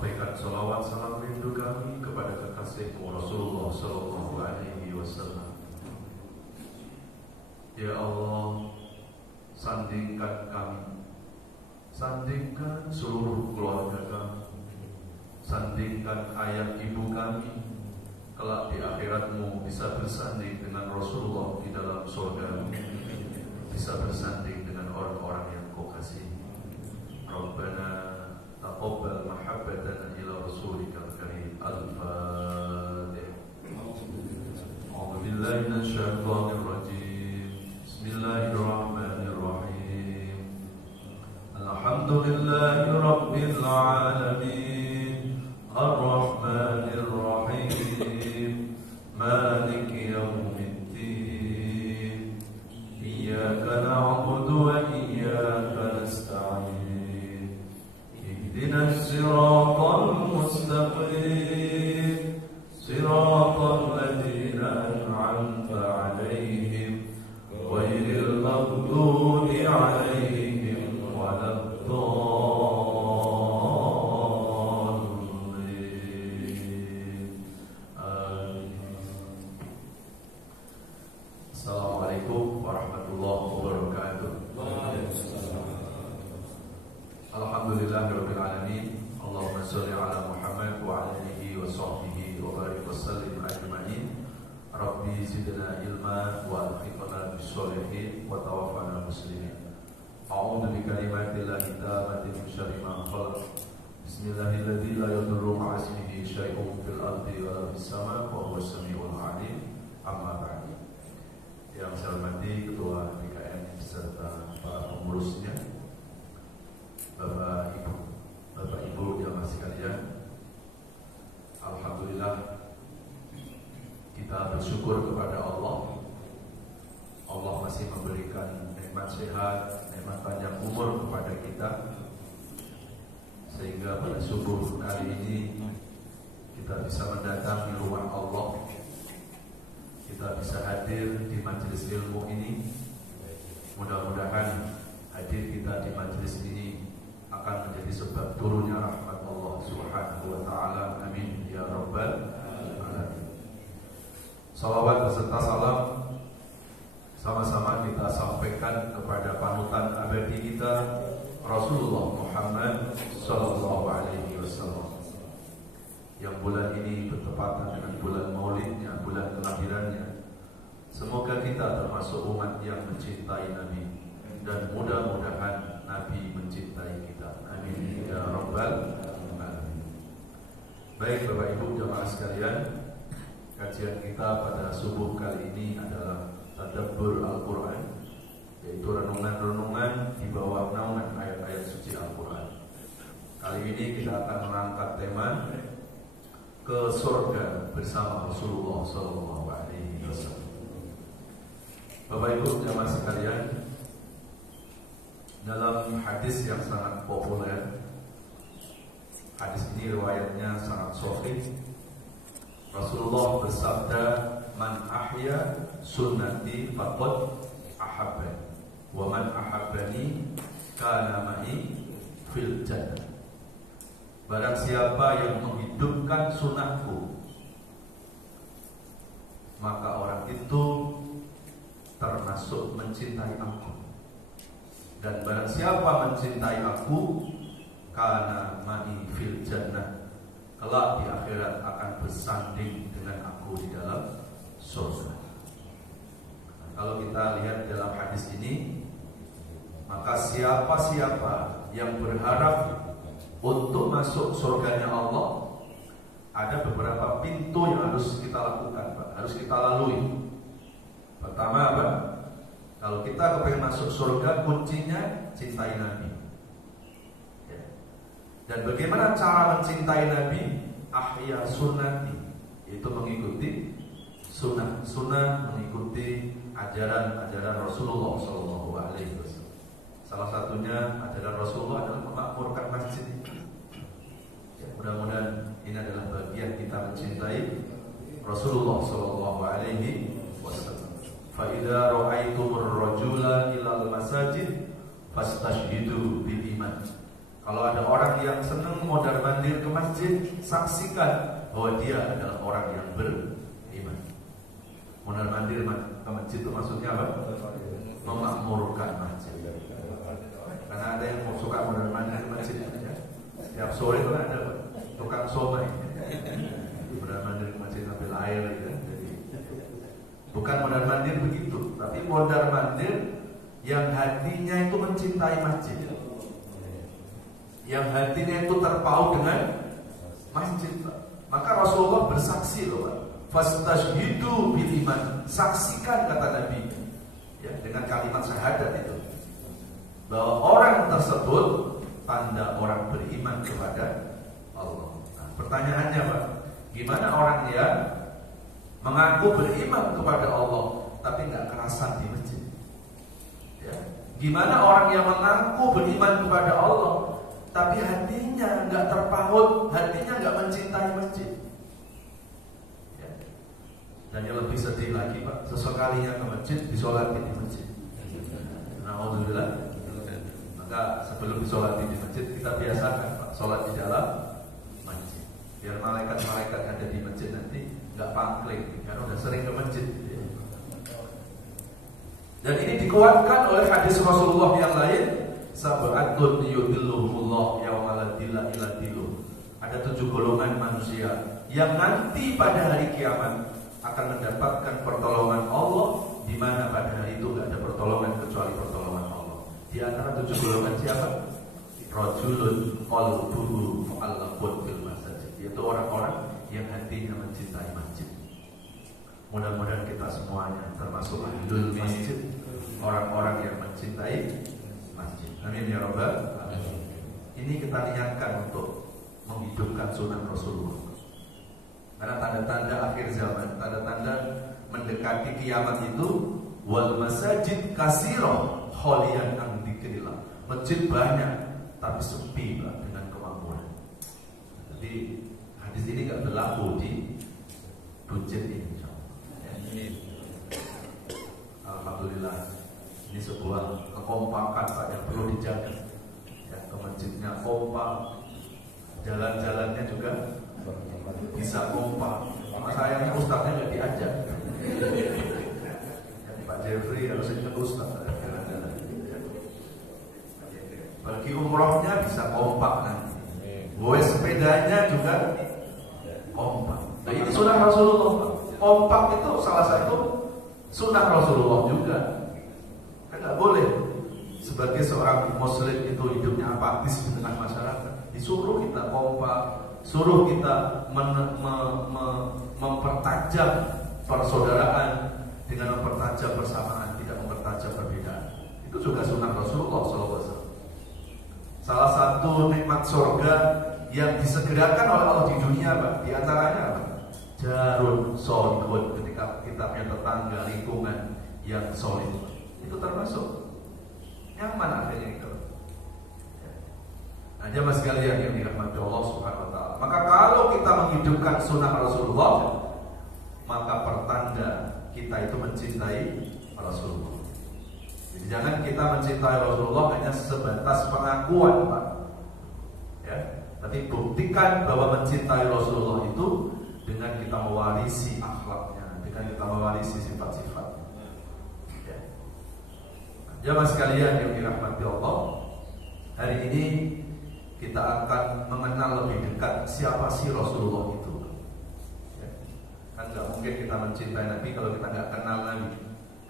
sampaikan salawat salam rindu kami kepada kekasihmu Rasulullah Sallallahu Alaihi Wasallam. Ya Allah, sandingkan kami, sandingkan seluruh keluarga kami, sandingkan ayah ibu kami, kelak di akhiratmu bisa bersanding dengan Rasulullah di dalam surga, bisa bersanding dengan orang-orang yang kau kasih. Rabbana taqabbal mahabbatana ila rasulika al-karim. Al-Fatihah. A'udzu billahi minasyaitonir rajim. Bismillahirrahmanirrahim. Alhamdulillahi rabbil alamin. Ar-Rahmanir Rahim. Maliki yaumiddin. Iyyaka na'budu wa iyyaka nasta'in. اهدنا الصراط المستقيم صراط الذين أنعمت عليهم غير المغضوب عليهم ولا الضالين. آمين. السلام عليكم ورحمة الله وبركاته. Alhamdulillahirabbil alamin. Allahumma shalli ala Muhammad wa ala alihi wa sahbihi wa barik wa sallim ajma'in. Rabbi zidna ilma wa alhiqna bis-sholihin wa tawaffana muslimin. A'udzu bi kalimatillahi tammati min syarri ma khalaq. Bismillahilladzi la yadurru ma'a ismihi syai'un fil ardi wa la fis sama' wa huwas samiul 'alim. Amma ba'd. Yang saya hormati Ketua BKN beserta para pengurusnya, Bapak Ibu jamaah sekalian, alhamdulillah kita bersyukur kepada Allah. Allah masih memberikan nikmat sehat, nikmat panjang umur kepada kita, sehingga pada subuh kali ini kita bisa mendatangi rumah Allah. Kita bisa hadir di majelis ilmu ini. Mudah-mudahan hadir kita di majelis ini akan menjadi sebab turunnya rahmat Allah Subhanahu wa taala. Amin ya rabbal alamin. Salawat beserta salam sama-sama kita sampaikan kepada panutan abadi kita Rasulullah Muhammad sallallahu alaihi wasallam, yang bulan ini bertepatan dengan bulan Maulidnya, bulan kelahirannya. Semoga kita termasuk umat yang mencintai Nabi, dan mudah-mudahan Nabi mencintai kita. Amin ya rabbal alamin. Baik Bapak Ibu jamaah sekalian, kajian kita pada subuh kali ini adalah tadabbur Al-Quran, yaitu renungan-renungan di bawah naungan ayat-ayat suci Al-Quran. Kali ini kita akan mengangkat tema ke surga bersama Rasulullah Sallallahu Alaihi Wasallam. Bapak Ibu jamaah sekalian, dalam hadis yang sangat populer, hadis ini riwayatnya sangat sahih, Rasulullah bersabda, "Man ahya sunnati faqad ahabbani, wa man ahabbani kana ma'i fil jannah." Barang siapa yang menghidupkan sunnahku, maka orang itu termasuk mencintai aku. Dan barang siapa mencintai aku, kana ma'i fil jannah, kelak di akhirat akan bersanding dengan aku di dalam surga. Nah, kalau kita lihat dalam hadis ini, maka siapa-siapa yang berharap untuk masuk surganya Allah, ada beberapa pintu yang harus kita lakukan, Pak, harus kita lalui. Pertama, Pak, kalau kita kepengen masuk surga, kuncinya cintai Nabi. Ya. Dan bagaimana cara mencintai Nabi? Ahya sunnati, itu mengikuti sunnah, mengikuti ajaran-ajaran Rasulullah Sallallahu Alaihi Wasallam. Salah satunya ajaran Rasulullah adalah memakmurkan masjid. Ya, mudah-mudahan ini adalah bagian kita mencintai Rasulullah Sallallahu Alaihi Wasallam. Fa'idha ra'aitumur rajula ilal masajid fastashhidu bil iman. Kalau ada orang yang senang mondar-mandir ke masjid, saksikan bahwa dia adalah orang yang beriman. Mondar-mandir ke masjid itu maksudnya apa? Memakmurkan masjid. Karena ada yang suka mondar-mandir ke masjid ya. Setiap sore itu ada tukang somai. Mondar-mandir ke masjid ambil air ya. Jadi bukan mondar-mandir begitu, tapi mondar-mandir yang hatinya itu mencintai masjid, yang hatinya itu terpaut dengan masjid. Maka Rasulullah bersaksi loh, Pak. Fastashhidu bil iman. Saksikan, kata Nabi ya, dengan kalimat syahadat itu, bahwa orang tersebut tanda orang beriman kepada Allah. Nah, pertanyaannya, Pak, gimana orang yang mengaku beriman kepada Allah tapi nggak kerasan di masjid? Ya. Gimana orang yang mengaku beriman kepada Allah tapi hatinya nggak terpaut, hatinya nggak mencintai masjid? Ya. Dan yang lebih sedih lagi, Pak, sesekalinya ke masjid disolati di masjid. Alhamdulillah. Maka sebelum disolati di masjid kita biasakan, Pak, sholat di dalam masjid. Biar malaikat-malaikat yang ada di masjid nanti nggak pangkling karena udah sering ke masjid. Dan ini dikuatkan oleh hadis Rasulullah yang lain, sab'atun yudhilluhumullah yauma la dhilla illa dhilluh. Ada 7 golongan manusia yang nanti pada hari kiamat akan mendapatkan pertolongan Allah, di mana pada hari itu nggak ada pertolongan kecuali pertolongan Allah. Di antara 7 golongan siapa? Rajulun qalbuhu mu'allaqun bil masajid, yaitu orang-orang yang hatinya mencintai masjid. Mudah-mudahan kita semuanya termasuk ahlul masjid, orang-orang yang mencintai masjid. Amin ya rabbal alamin. Ini kita niatkan untuk menghidupkan sunnah Rasulullah. Karena tanda-tanda akhir zaman, tanda-tanda mendekati kiamat itu, wal masajid kasirah kholian an dzikrillah. Masjid banyak tapi sepi, Pak, dengan kemakmuran. Jadi hadis ini nggak berlaku di masjid ini. Alhamdulillah, ini sebuah kekompakan, Pak, yang perlu dijaga. Ya, ke masjidnya kompak, jalan-jalannya juga bisa kompak. Sayangnya ustaznya nggak diajak. Ya, Pak Jeffrey harus ikut ustaz. Bagi umrohnya bisa kompak nanti. Gue sepedanya juga kompak. Nah, ini sunnah Rasulullah, Pak. Kompak itu salah satu sunnah Rasulullah juga. Kan nggak boleh sebagai seorang muslim itu hidupnya apatis di tengah masyarakat. Disuruh kita kompak, suruh kita mempertajam persaudaraan dengan mempertajam persamaan, tidak mempertajam perbedaan. Itu juga sunnah Rasulullah SAW. Salah satu nikmat surga yang disegerakan oleh Allah di dunia, Pak, di antaranya apa? Jarun solihun, ketika kita punya tetangga, lingkungan yang solid, itu termasuk nyaman akhirnya itu. Nah, jamaah sekalian yang dirahmati Allah Subhanahu wa taala. Maka kalau kita menghidupkan sunnah Rasulullah, maka pertanda kita itu mencintai Rasulullah. Jadi jangan kita mencintai Rasulullah hanya sebatas pengakuan, Pak. Ya, tapi buktikan bahwa mencintai Rasulullah itu dengan kita mewarisi akhlaknya, dengan kita mewarisi sifat-sifatnya. Ya. Jamaah sekalian yang dirahmati Allah, hari ini kita akan mengenal lebih dekat siapa sih Rasulullah itu. Ya. Kan nggak mungkin kita mencintai Nabi kalau kita nggak kenal Nabi.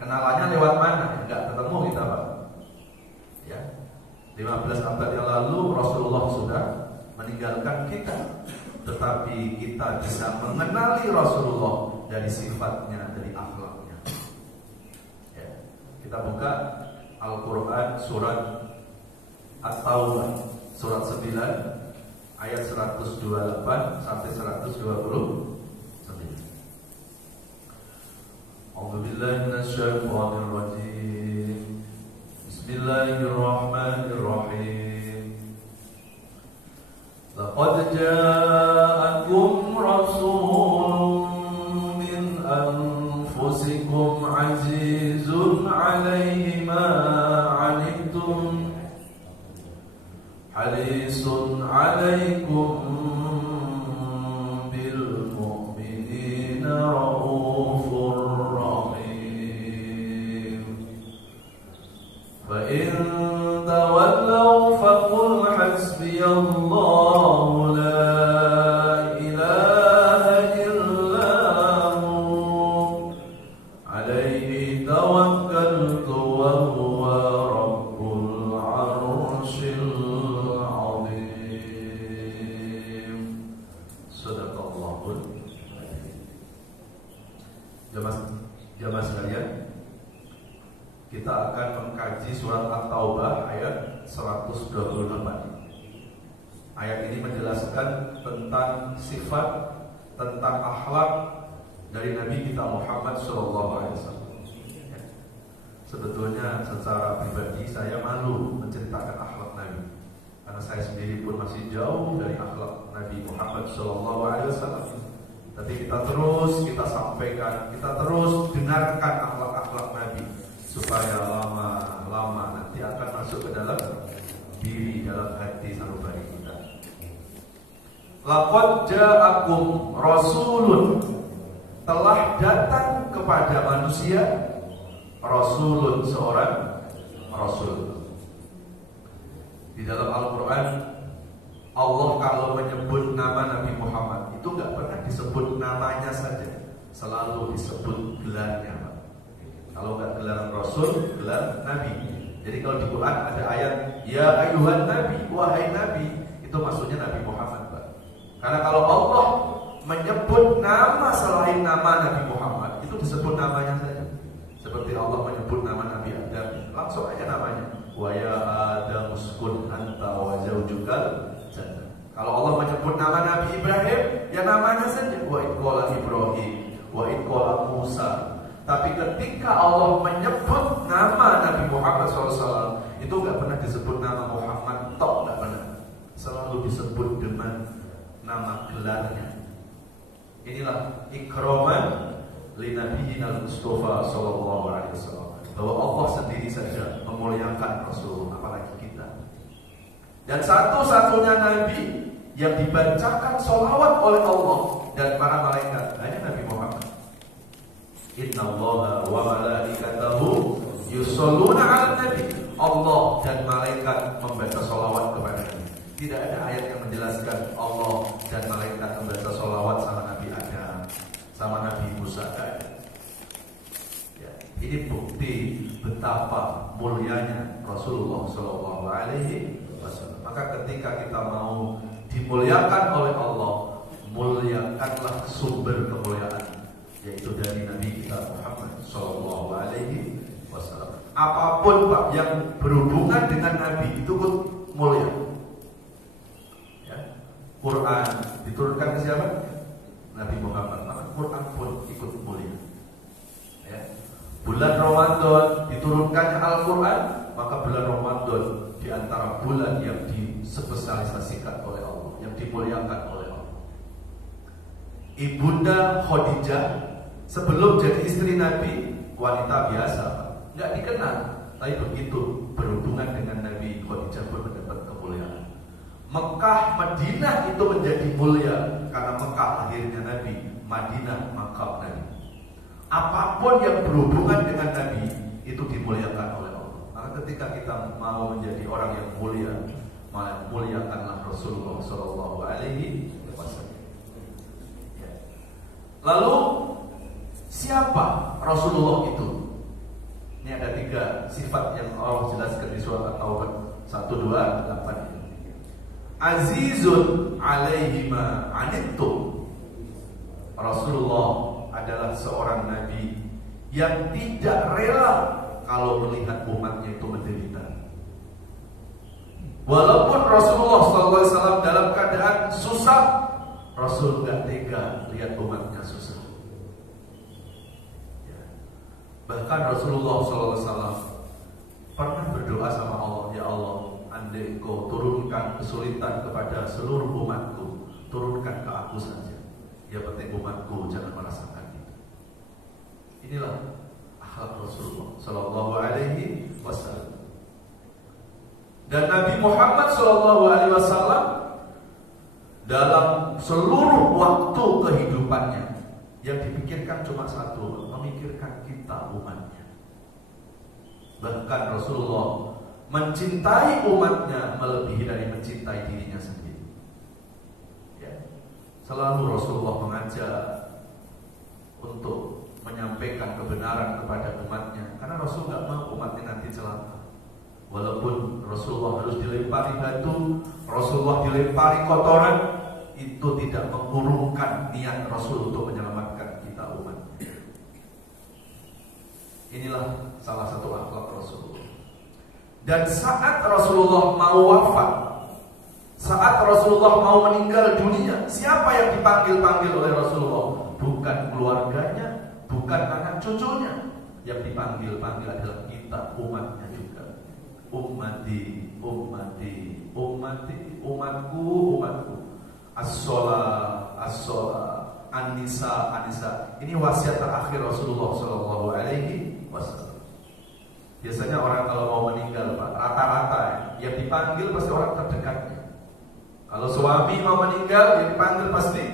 Kenalannya lewat mana? Nggak ketemu kita, Pak. Ya. 15 abad yang lalu Rasulullah sudah meninggalkan kita, tetapi kita bisa mengenali Rasulullah dari sifatnya, dari akhlaknya. Ya. Kita buka Al-Quran surat At-Taubah, surat 9 ayat 128 sampai 129. A'udzubillahi minasyaitonir rajim. Bismillahirrahmanirrahim. Laqad ja'akum rasulun min anfusikum azizun 'alaihi ma 'anittum harisun ngaji surat At-Taubah ayat 128. Ayat ini menjelaskan tentang sifat, tentang akhlak dari Nabi kita Muhammad SAW. Sebetulnya secara pribadi saya malu menceritakan akhlak Nabi, karena saya sendiri pun masih jauh dari akhlak Nabi Muhammad SAW. Tapi kita sampaikan, kita terus dengarkan akhlak-akhlak Nabi, supaya lama-lama nanti akan masuk ke dalam diri, dalam hati sanubari kita. Laqad ja'akum rasulun, telah datang kepada manusia rasulun, seorang rasul. Di dalam Al-Quran, Allah kalau menyebut nama Nabi Muhammad itu gak pernah disebut namanya saja, selalu disebut gelarnya, Pak. Kalau gak gelar Rasul, gelar Nabi. Jadi kalau di Quran ada ayat ya ayuhan Nabi, wahai Nabi, itu maksudnya Nabi Muhammad, Pak. Karena kalau Allah menyebut nama selain nama Nabi Muhammad, itu disebut namanya saja. Seperti Allah menyebut nama Nabi Adam, langsung aja namanya, wa ya Adam uskun anta wa zaujukal jannah. Kalau Allah menyebut nama Nabi Ibrahim, ya namanya saja, wa idqala Ibrahim, wa idqala Musa. Tapi ketika Allah menyebut nama Nabi Muhammad SAW, itu gak pernah disebut nama Muhammad, gak pernah. Selalu disebut dengan nama gelarnya. Inilah ikraman li nabiyina al-Mustafa sallallahu alaihi wasallam, bahwa Allah sendiri saja memuliakan Rasul, apalagi kita. Dan satu-satunya nabi yang dibacakan sholawat oleh Allah dan para malaikat hanya Nabi Muhammad. Innallaha wa malaikatahu yusholluna 'alan nabi. Allah dan malaikat membaca sholawat kepada Nabi. Tidak ada ayat yang menjelaskan Allah dan malaikat membaca sholawat sama Nabi Adam, sama Nabi Musa. Ya, ini bukti betapa mulianya Rasulullah Shallallahu Alaihi Wasallam. Maka ketika kita mau dimuliakan oleh Allah, muliakanlah sumber kemuliaan, yaitu dari Nabi kita Muhammad Shallallahu Alaihi Wasallam. Apapun Pak yang berhubungan dengan Nabi itu pun mulia. Ya. Quran diturunkan ke siapa? Nabi Muhammad. Maka Quran pun ikut mulia. Ya. Bulan Ramadan diturunkannya Al-Quran, maka bulan Ramadan di antara bulan yang dispesialisasikan oleh Allah, yang dimuliakan oleh Allah. Ibunda Khadijah sebelum jadi istri Nabi, wanita biasa, nggak dikenal, tapi begitu berhubungan dengan Nabi, Khadijah pun mendapat kemuliaan. Mekah, Madinah itu menjadi mulia karena Mekah lahirnya Nabi, Madinah makam Nabi. Apapun yang berhubungan dengan Nabi itu dimuliakan oleh Allah. Maka ketika kita mau menjadi orang yang mulia, muliakanlah Rasulullah Shallallahu Alaihi Wasallam. Lalu siapa Rasulullah itu? Ini ada 3 sifat yang Allah jelaskan di surat At-Taubah 128. Azizun alaihi ma anittum. Rasulullah adalah seorang nabi yang tidak rela kalau melihat umatnya itu menderita. Walaupun Rasulullah SAW dalam keadaan susah, Rasul gak tega lihat umatnya susah. Ya. Bahkan Rasulullah SAW pernah berdoa sama Allah, ya Allah, andai Engkau turunkan kesulitan kepada seluruh umatku, turunkan ke aku saja. Ya penting umatku jangan merasakan itu. Inilah akhlak Rasulullah Sallallahu Alaihi Wasallam. Dan Nabi Muhammad Sallallahu Alaihi Wasallam dalam seluruh waktu kehidupannya yang dipikirkan cuma satu, memikirkan kita umatnya. Bahkan Rasulullah mencintai umatnya melebihi dari mencintai dirinya sendiri. Ya. Selalu Rasulullah mengajak untuk menyampaikan kebenaran kepada umatnya, karena Rasul nggak mau umatnya nanti celaka. Walaupun Rasulullah harus dilempari batu, Rasulullah dilempari kotoran, itu tidak mengurungkan niat Rasul untuk menyelamatkan kita umat. Inilah salah satu akhlak Rasulullah. Dan saat Rasulullah mau wafat, saat Rasulullah mau meninggal dunia, siapa yang dipanggil-panggil oleh Rasulullah? Bukan keluarganya, bukan anak cucunya. Yang dipanggil-panggil adalah kita, umatnya juga. Ummati, ummati, ummati, umatku, umatku. As-sholah, as-sholah, an-nisa, an-nisa. Ini wasiat terakhir Rasulullah Shallallahu Alaihi Wasallam. Biasanya orang kalau mau meninggal, Pak, rata-rata yang dipanggil pasti orang terdekatnya. Kalau suami mau meninggal, yang dipanggil pasti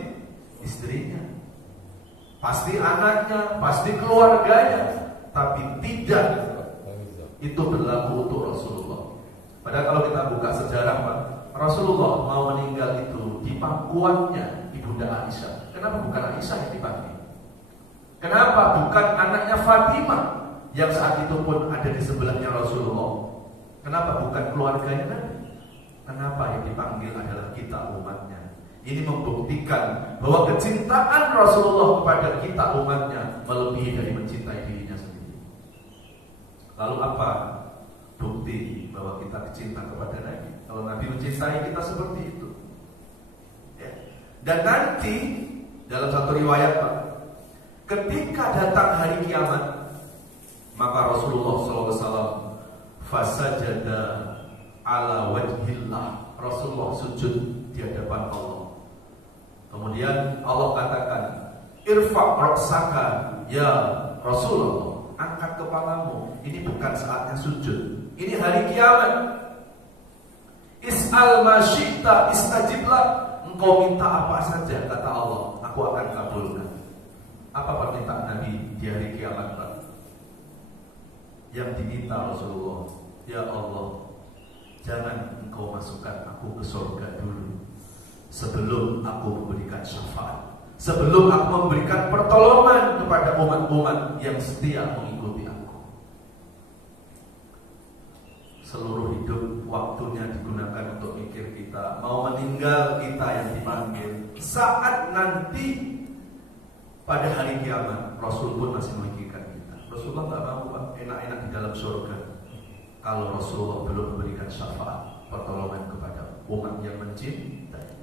istrinya, pasti anaknya, pasti keluarganya. Tapi tidak itu berlaku untuk Rasulullah. Padahal kalau kita buka sejarah, Pak, Rasulullah mau meninggal itu di pangkuannya Ibunda Aisyah. Kenapa bukan Aisyah yang dipanggil? Kenapa bukan anaknya Fatimah yang saat itu pun ada di sebelahnya Rasulullah? Kenapa bukan keluarganya Nabi? Kenapa yang dipanggil adalah kita, umatnya? Ini membuktikan bahwa kecintaan Rasulullah kepada kita, umatnya, melebihi dari mencintai dirinya sendiri. Lalu apa bukti bahwa kita cinta kepada Nabi? Kalau Nabi mencintai kita seperti itu, ya. Dan nanti dalam satu riwayat, Pak, ketika datang hari kiamat, maka Rasulullah SAW fasajada ala wajhillah. Rasulullah sujud di hadapan Allah. Kemudian Allah katakan, irfa' ra'saka ya Rasulullah, angkat kepalamu. Ini bukan saatnya sujud, ini hari kiamat. Is'al ma syi'ta istajiblah. Engkau minta apa saja, kata Allah, aku akan kabulkan. Apa permintaan Nabi di hari kiamat, Pak? Yang diminta Rasulullah, ya Allah, jangan engkau masukkan aku ke surga dulu sebelum aku memberikan syafaat, sebelum aku memberikan pertolongan kepada umat-umat yang setia mengikuti aku. Seluruh hidup waktunya digunakan untuk mikir kita, mau meninggal kita yang dipanggil. Saat nanti pada hari kiamat, Rasul pun masih memikirkan kita. Rasulullah nggak mau, Pak, enak-enak di dalam surga kalau Rasulullah belum memberikan syafaat, pertolongan kepada umat yang mencintai.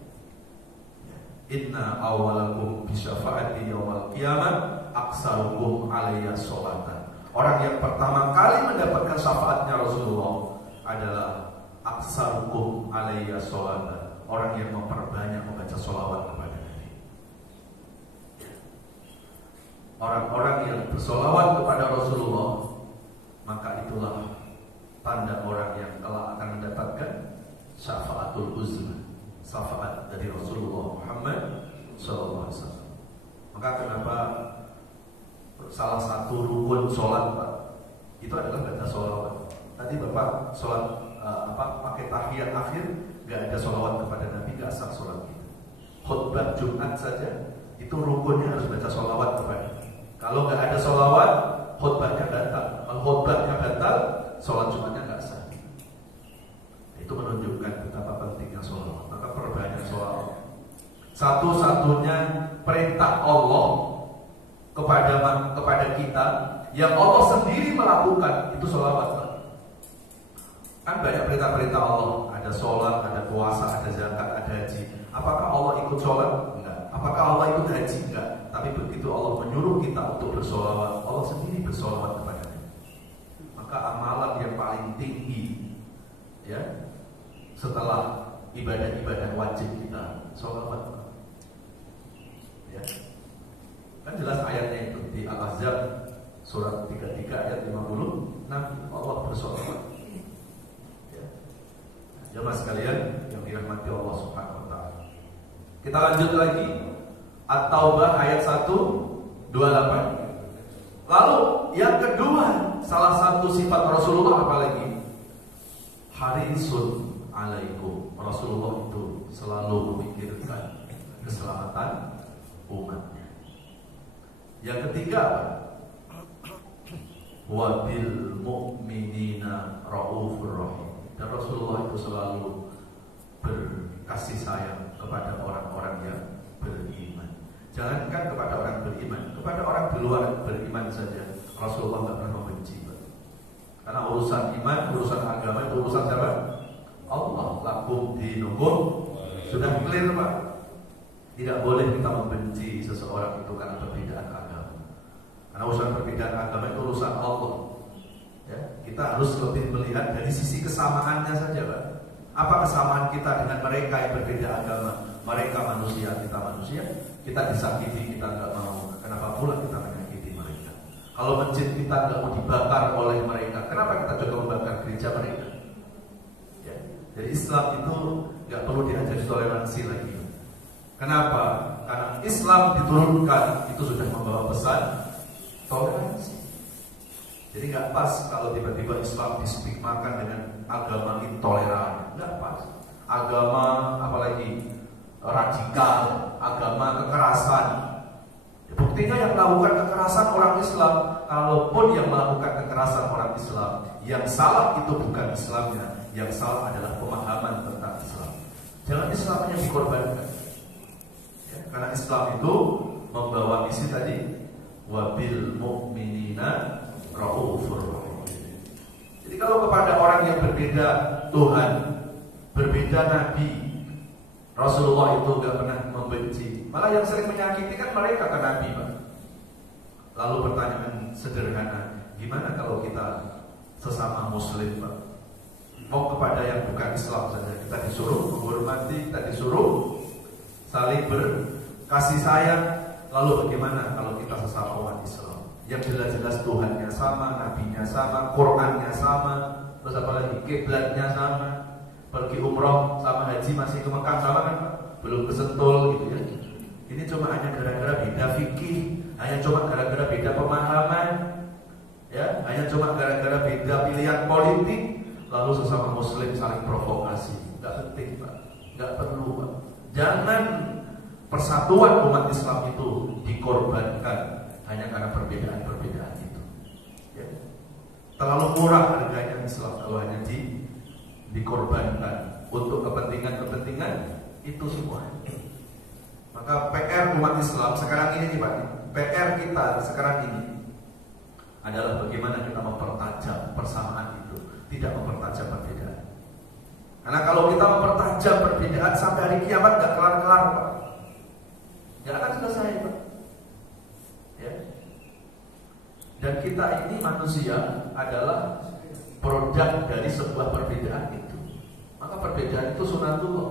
Inna awalakum bisyafaati yaumal qiyamah aksarukum alayya sholatan. Orang yang pertama kali mendapatkan syafaatnya Rasulullah adalah aksarukum alayya sholatan, orang yang memperbanyak membaca sholawat kepada Nabi. Orang-orang yang bersolawat kepada Rasulullah, maka itulah tanda orang yang telah akan mendapatkan syafaatul uzma, syafaat dari Rasulullah Muhammad SAW. Maka kenapa salah satu rukun sholat, Pak, itu adalah baca sholawat. Tadi Bapak sholat pakai tahiyat akhir, nggak ada sholawat kepada Nabi, nggak sah sholat kita. Khutbah Jumat saja itu rukunnya harus baca sholawat kepada. Kalau nggak ada sholawat, khutbahnya batal. Kalau khutbahnya batal, sholat Jumatnya nggak sah. Itu menunjukkan betapa pentingnya sholawat. Maka perbanyak sholawat. Satu-satunya perintah Allah kepada kita yang Allah sendiri melakukan itu sholawat. Kan banyak perintah-perintah Allah, ada sholat, ada puasa, ada zakat, ada haji. Apakah Allah ikut sholat? Enggak. Apakah Allah ikut haji? Enggak. Tapi begitu Allah menyuruh kita untuk bersolawat, Allah sendiri bersolawat kepadanya. Maka amalan yang paling tinggi, ya, setelah ibadah-ibadah wajib kita, sholawat. Ya. Kan jelas ayatnya itu di Al-Ahzab surat 33 ayat 50, Allah bersolawat. Jemaah sekalian yang dirahmati Allah Subhanahu wa taala. Kita lanjut lagi At-Taubah ayat 128. Lalu yang kedua, salah satu sifat Rasulullah apa lagi? Harisun alaikum. Rasulullah itu selalu memikirkan keselamatan umatnya. Yang ketiga apa? Wa bil mu'minina raufur rahim. Dan Rasulullah itu selalu berkasih sayang kepada orang-orang yang beriman. Jangankan kepada orang beriman, kepada orang di luar beriman saja Rasulullah nggak pernah membenci. Karena urusan iman, urusan agama itu urusan siapa? Allah. Lakum dinukum. Sudah clear Pak. Tidak boleh kita membenci seseorang itu karena perbedaan agama. Karena urusan perbedaan agama itu urusan Allah. Ya, kita harus lebih melihat dari sisi kesamaannya saja Pak. Apa kesamaan kita dengan mereka yang berbeda agama? Mereka manusia, kita manusia. Kita disakiti, kita nggak mau. Kenapa pula kita menyakiti mereka? Kalau masjid kita nggak mau dibakar oleh mereka, kenapa kita coba membakar gereja mereka? Ya. Jadi Islam itu nggak perlu diajari toleransi lagi. Kenapa? Karena Islam diturunkan itu sudah membawa pesan toleransi. Jadi nggak pas kalau tiba-tiba Islam distigmakan dengan agama intoleran, nggak pas. Agama apalagi radikal, agama kekerasan. Buktinya yang melakukan kekerasan orang Islam, kalaupun yang melakukan kekerasan orang Islam, yang salah itu bukan Islamnya, yang salah adalah pemahaman tentang Islam. Jangan Islamnya dikorbankan. Ya, karena Islam itu membawa misi tadi, wabil mu'minina raufur rahim. Jadi kalau kepada orang yang berbeda Tuhan, berbeda Nabi, Rasulullah itu gak pernah membenci. Malah yang sering menyakiti kan mereka ke Nabi Pak. Lalu pertanyaan sederhana, gimana kalau kita sesama Muslim Pak? Mau kepada yang bukan Islam saja kita disuruh menghormati, kita disuruh saling berkasih sayang. Lalu bagaimana kalau kita sesama umat Islam? Yang jelas-jelas Tuhannya sama, Nabinya sama, Qurannya sama, terus apa lagi? Kiblatnya sama. Pergi umroh sama haji masih ke Mekah sama kan Pak? Belum kesentul gitu ya. Ini cuma hanya gara-gara beda fikih, hanya cuma gara-gara beda pemahaman, ya, hanya cuma gara-gara beda pilihan politik, lalu sesama Muslim saling provokasi. Nggak penting Pak, nggak perlu Pak. Jangan persatuan umat Islam itu dikorbankan hanya karena perbedaan-perbedaan itu. Ya. Terlalu murah harganya Islam kalau hanya dikorbankan untuk kepentingan-kepentingan itu semua. Maka PR umat Islam sekarang ini nih Pak, PR kita sekarang ini adalah bagaimana kita mempertajam persamaan itu, tidak mempertajam perbedaan. Karena kalau kita mempertajam perbedaan sampai hari kiamat gak kelar-kelar Pak, gak akan selesai Pak. Ya. Dan kita ini manusia adalah produk dari sebuah perbedaan itu. Maka perbedaan itu sunatullah.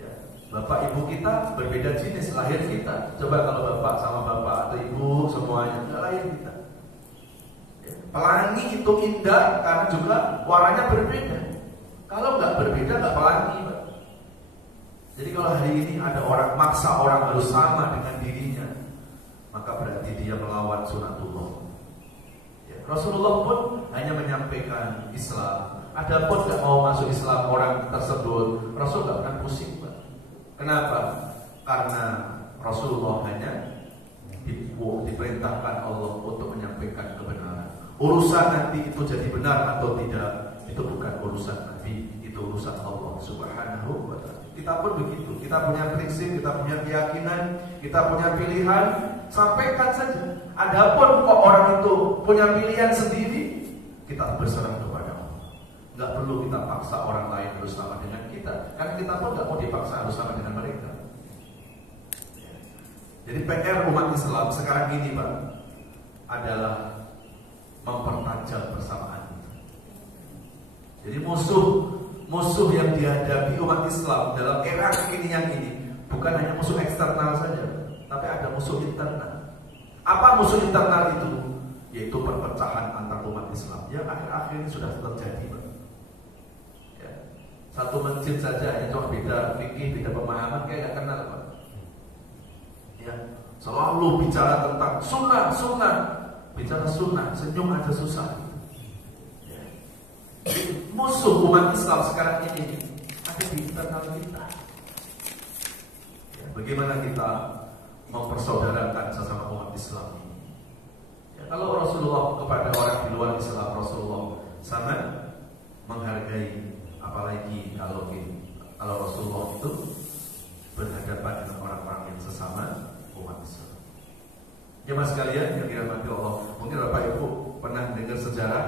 Ya. Bapak ibu kita berbeda jenis lahir kita. Coba kalau bapak sama bapak atau ibu semuanya nggak lahir kita. Ya. Pelangi itu indah karena juga warnanya berbeda. Kalau nggak berbeda nggak pelangi Pak. Jadi kalau hari ini ada orang maksa orang harus sama dengan dirinya, maka berarti dia melawan sunatullah. Rasulullah pun hanya menyampaikan Islam. Adapun gak mau masuk Islam orang tersebut, Rasul gak pernah pusing Pak. Kenapa? Karena Rasulullah hanya diperintahkan Allah untuk menyampaikan kebenaran. Urusan nanti itu jadi benar atau tidak, itu bukan urusan Nabi, itu urusan Allah Subhanahu wa ta'ala. Kita pun begitu, kita punya prinsip, kita punya keyakinan, kita punya pilihan, sampaikan saja. Adapun kok orang itu punya pilihan sendiri, kita berserah kepada Allah. Nggak perlu kita paksa orang lain harus sama dengan kita, karena kita pun nggak mau dipaksa harus sama dengan mereka. Jadi PR umat Islam sekarang ini Pak adalah mempertajam persamaan itu. Jadi musuh yang dihadapi umat Islam dalam era kekinian ini bukan hanya musuh eksternal saja, tapi ada musuh internal. Apa musuh internal itu? Yaitu perpecahan antar umat Islam yang akhir-akhir ini sudah terjadi Pak. Ya. Satu masjid saja hanya cuma beda fikih, beda pemahaman, kayak gak kenal Pak. Ya. Selalu bicara tentang sunnah, bicara sunnah, senyum aja susah. Ya. Musuh umat Islam sekarang ini ada di internal kita. Ya. Bagaimana kita mempersaudarakan sesama umat Islam ini? Ya, kalau Rasulullah kepada orang di luar Islam, Rasulullah sangat menghargai, apalagi kalau Rasulullah itu berhadapan dengan orang-orang yang sesama umat Islam. Ya mas sekalian yang dirahmati Allah, mungkin Bapak Ibu pernah dengar sejarah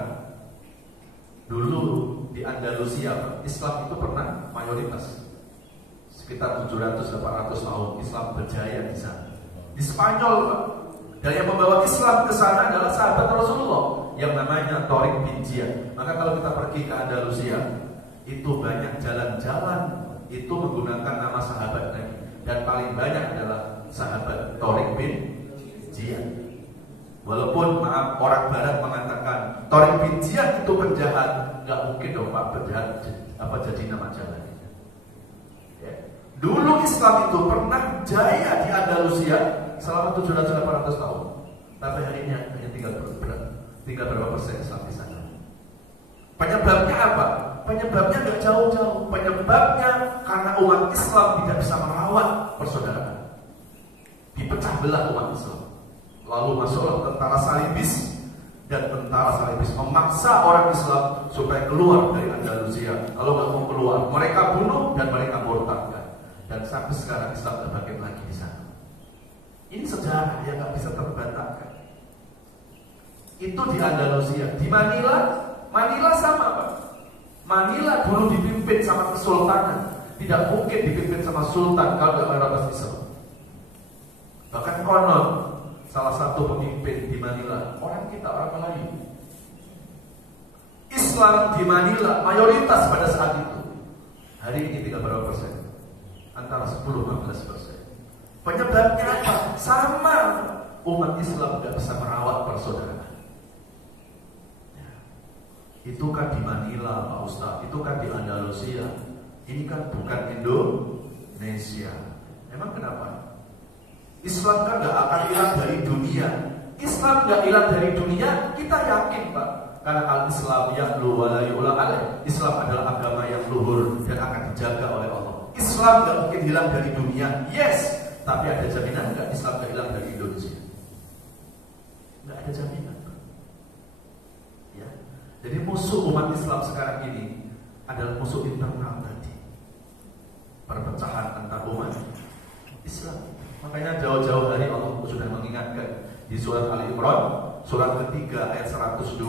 Dulu di Andalusia, Islam itu pernah mayoritas. Sekitar 700-800 tahun Islam berjaya di sana. Di Spanyol, Pak. Dan yang membawa Islam ke sana adalah sahabat Rasulullah yang namanya Tariq bin Ziyad. Maka kalau kita pergi ke Andalusia, itu banyak jalan-jalan itu menggunakan nama sahabat Nabi. Dan paling banyak adalah sahabat Tariq bin Ziyad. Walaupun maaf orang Barat mengatakan Tariq bin Ziyad itu penjahat, nggak mungkin dong Pak penjahat jadi nama jalan. Ya. Dulu Islam itu pernah jaya di Andalusia selama 700-800 tahun. Tapi hari ini hanya tinggal berapa persen Islam di sana. Penyebabnya apa? Penyebabnya nggak jauh-jauh. Penyebabnya karena umat Islam tidak bisa merawat persaudaraan. Dipecah belah umat Islam. Lalu masuklah tentara Salibis, dan tentara Salibis memaksa orang Islam supaya keluar dari Andalusia. Kalau nggak mau keluar, mereka bunuh dan mereka murtadkan. Dan sampai sekarang Islam tidak bangkit lagi di sana. Ini sejarah yang nggak bisa terbantahkan. Itu di Andalusia. Di Manila sama Pak. Manila dulu dipimpin sama kesultanan. Tidak mungkin dipimpin sama sultan kalau tidak mayoritas Islam. Bahkan konon salah satu pemimpin di Manila orang kita, orang Melayu. Islam di Manila mayoritas pada saat itu. Hari ini tinggal berapa persen? Antara 10-15%. Penyebabnya apa? Sama, umat Islam tidak bisa merawat persaudaraan. Itu kan di Manila Pak Ustaz, itu kan di Andalusia. Ini kan bukan Indonesia. Emang kenapa? Islam kan gak akan hilang dari dunia. Islam gak hilang dari dunia, kita yakin Pak. Karena al-Islam ya'lu wa la yu'la alaih. Islam adalah agama yang luhur dan akan dijaga oleh Allah. Islam gak mungkin hilang dari dunia. Yes, tapi ada jaminan gak Islam gak hilang dari Indonesia? Gak ada jaminan. Ya. Jadi musuh umat Islam sekarang ini adalah musuh internal tadi. Perpecahan antar umat Islam. Makanya jauh-jauh hari Allah sudah mengingatkan di surat Ali Imran, surat ketiga ayat 102,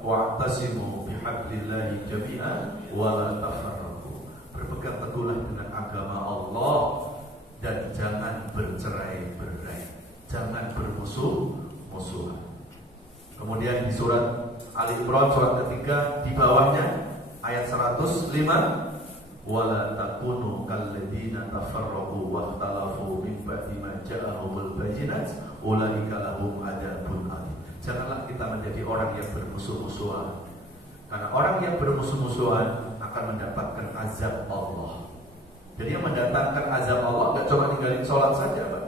wa'tasimu bihablillahi jami'an wa la tafarraqu. Berpegang teguhlah dengan agama Allah dan jangan bercerai-berai, jangan bermusuh-musuhan. Kemudian di surat Ali Imran surat ketiga di bawahnya ayat 105, wala takunu kalladzina tafarraqu wakhtalafu min ba'di ma ja'ahumul bayyinat ulaika lahum adzabun alim. Janganlah kita menjadi orang yang bermusuh-musuhan, karena orang yang bermusuh-musuhan akan mendapatkan azab Allah. Jadi yang mendatangkan azab Allah gak cuma ninggalin sholat saja Pak.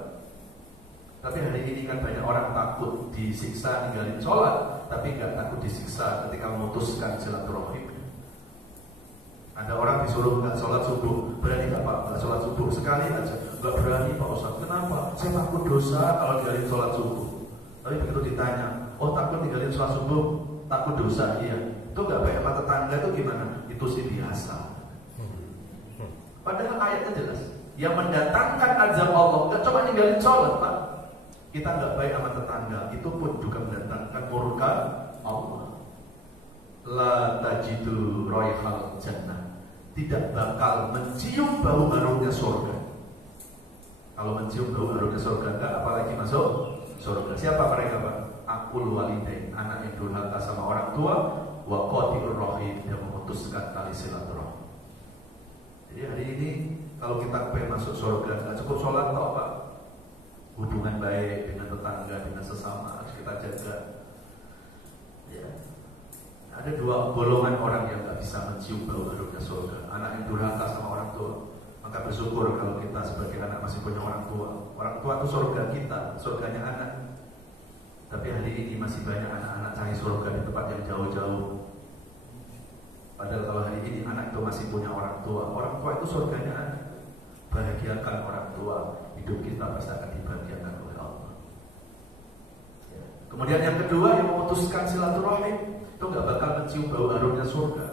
Tapi hari ini kan banyak orang takut disiksa ninggalin sholat, tapi gak takut disiksa ketika memutuskan silaturahim. Ada orang disuruh nggak sholat subuh, berani nggak Pak? Nggak sholat subuh sekali aja, nggak berani Pak Ustaz. Kenapa? Saya takut dosa kalau ninggalin sholat subuh. Tapi begitu ditanya, oh takut ninggalin sholat subuh, takut dosa? Iya. Itu nggak baik sama tetangga itu gimana? Itu sih biasa. Padahal ayatnya jelas, yang mendatangkan azab Allah nggak cuma ninggalin sholat Pak. Kita nggak baik sama tetangga, itu pun juga mendatangkan murka Allah. La tajidu raihal jannah, tidak bakal mencium bau harumnya surga. Kalau mencium bau harumnya surga enggak, apalagi masuk surga. Siapa mereka Pak? Aqul walidain, anak yang durhaka sama orang tua, wa qati'ur rahim, yang memutuskan tali silaturahmi. Jadi hari ini kalau kita pengen masuk surga, enggak cukup sholat toh Pak. Hubungan baik dengan tetangga, dengan sesama harus kita jaga. Ya. Ada dua golongan orang yang tak bisa mencium bau harumnya surga. Anak yang durhaka sama orang tua. Maka bersyukur kalau kita sebagai anak masih punya orang tua. Orang tua itu surga kita, surganya anak. Tapi hari ini masih banyak anak-anak cari surga di tempat yang jauh-jauh. Padahal kalau hari ini anak itu masih punya orang tua. Orang tua itu surganya anak. Bahagiakan orang tua. Hidup kita pasti akan dibahagiakan oleh Allah. Ya. Kemudian yang kedua, yang memutuskan silaturahim, itu gak bakal mencium bau harumnya surga.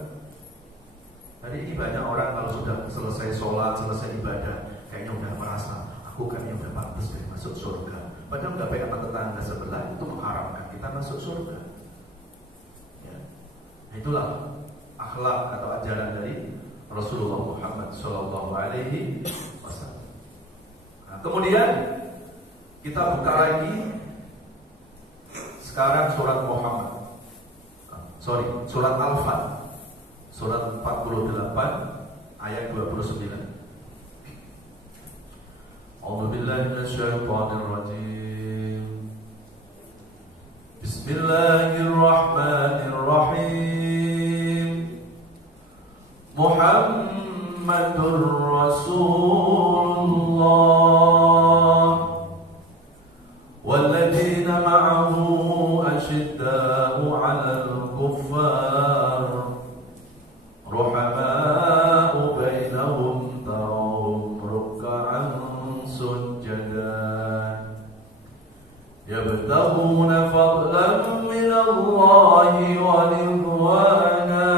Hari ini banyak orang kalau sudah selesai sholat, selesai ibadah, kayaknya udah merasa, aku kayaknya udah pantas deh masuk surga. Padahal gak baik sama tetangga sebelah, itu mengharapkan kita masuk surga. Ya. Nah, itulah akhlak atau ajaran dari Rasulullah Muhammad Shallallahu Alaihi Wasallam. Nah, kemudian kita buka lagi sekarang surat surat Al-Fat, surat 48 ayat 29. A'udzubillahi minasyaitonirrajim. Bismillahirrahmanirrahim. Muhammadur Rasulullah walladzina ma'ahu asyidda'u 'alal kuffar ruhama'u bainahum tarahum ruk'an sujjadan yabtaghuna fadlan minallahi wa ridwana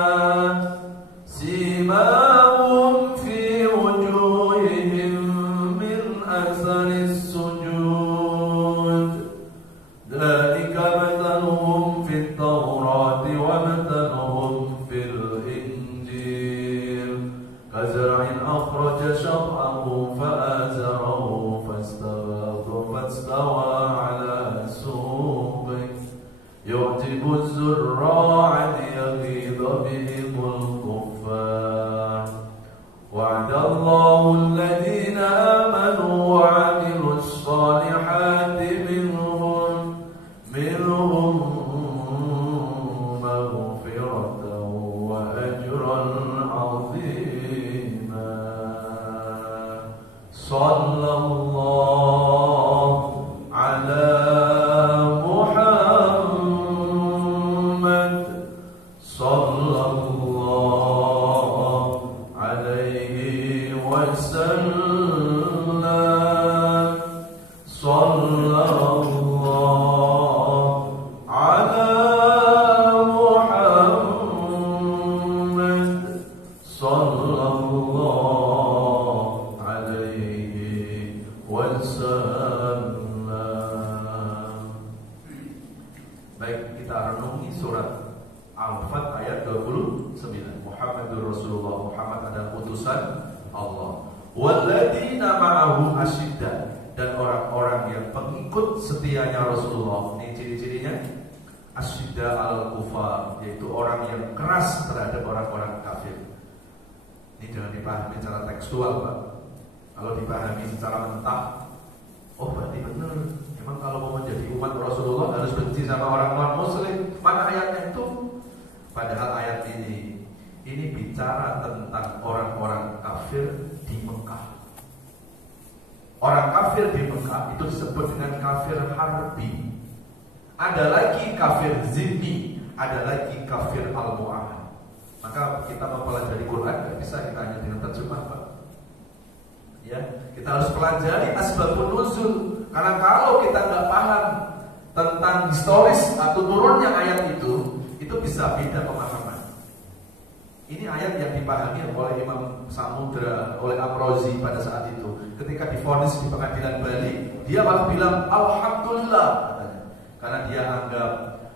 simahum fi wujuhihim min asaris sujud dzalika mathaluhum fit tawrati wa mathaluhum fil injil kazar'in akhraja shat'ahu fa'azarahu fastawa ala suqihi yu'jibu az-zurra'a liyaghidha bihimul kuffar wa'adallahu alladhina amanu wa 'amilus salihati minhum maghfiratan wa ajran 'azima. Sallallahu ala Muhammad sallallahu alaihi wasallam. Sallallahu ala Muhammad sallallahu alaihi wasallam. Baik, kita renungi surat Al-Fat ayat 29. Muhammadur Rasulullah, Muhammad adalah utusan Allah. Walladzina ma'ahu asyidda, dan orang-orang yang pengikut setianya Rasulullah. Ini ciri-cirinya asyidda al-kufar, yaitu orang yang keras terhadap orang-orang kafir. Ini jangan dipahami secara tekstual, Pak. Kalau dipahami secara mentah, oh berarti benar. Memang kalau mau menjadi umat Rasulullah harus benci sama orang non-muslim. Mana ayatnya itu? Padahal ayat ini bicara tentang orang-orang kafir di Mekah. Orang kafir di Mekah itu disebut dengan kafir harbi. Ada lagi kafir zimmi, ada lagi kafir al-mu'ahad. Maka kita mempelajari Quran tidak bisa kita hanya dengan terjemah, Pak. Ya, kita harus pelajari asbabun nuzul. Karena kalau kita nggak paham tentang historis atau turunnya ayat itu bisa beda pemahaman. Ini ayat yang dipahami oleh Imam Samudra, oleh Amrozi pada saat itu. Ketika divonis di pengadilan Bali, dia malah bilang Alhamdulillah, katanya. Karena dia anggap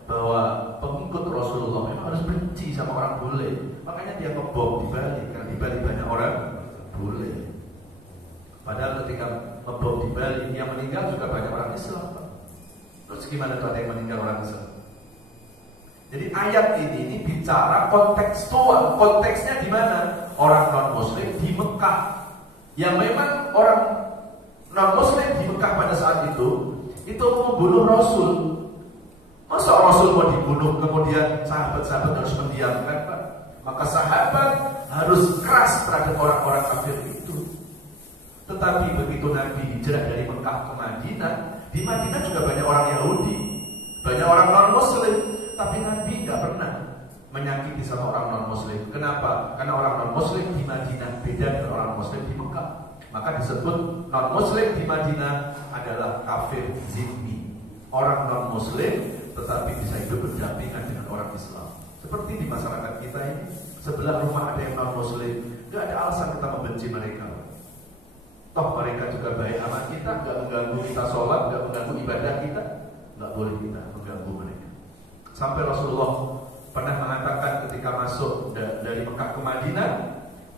bahwa pengikut Rasulullah memang harus benci sama orang bule. Makanya dia ngebom di Bali, karena di Bali banyak orang bule. Padahal ketika ngebom di Bali, yang meninggal juga banyak orang Islam. Terus gimana tuh ada yang meninggal orang Islam? Jadi ayat ini bicara kontekstual. Konteksnya di mana? Orang non-muslim di Mekah. Yang memang orang non-muslim di Mekah pada saat itu mau membunuh Rasul. Masa Rasul mau dibunuh kemudian sahabat-sahabat harus mendiamkan, Pak? Maka sahabat harus keras terhadap orang-orang kafir itu. Tetapi begitu Nabi hijrah dari Mekah ke Madinah, di Madinah juga banyak orang Yahudi, banyak orang non-muslim. Tapi Nabi tidak pernah menyakiti sama orang non-muslim. Kenapa? Karena orang non-muslim di Madinah beda dengan orang muslim di Mekah. Maka disebut non-muslim di Madinah adalah kafir zimmi. Orang non-muslim tetapi bisa hidup berdampingan dengan orang Islam. Seperti di masyarakat kita ini, sebelah rumah ada yang non-muslim, tidak ada alasan kita membenci mereka. Toh mereka juga baik sama kita, nggak mengganggu kita sholat, nggak mengganggu ibadah kita, nggak boleh kita mengganggu mereka. Sampai Rasulullah pernah mengatakan ketika ketika masuk dari Mekah ke Madinah,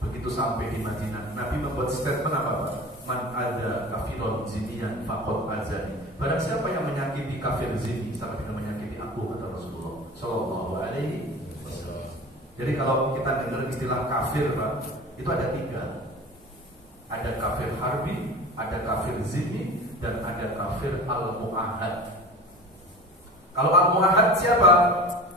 begitu sampai di Madinah, Nabi membuat statement apa Pak? Man ada kafiron zinian faqad azani. Barang siapa yang menyakiti kafir zini sama dengan menyakiti aku, kata Rasulullah Shallallahu Alaihi Wasallam. Jadi kalau kita dengar istilah kafir Pak, itu ada 3. Ada kafir harbi, ada kafir zini, dan ada kafir al-mu'ahad. Kalau al-mu'ahad siapa?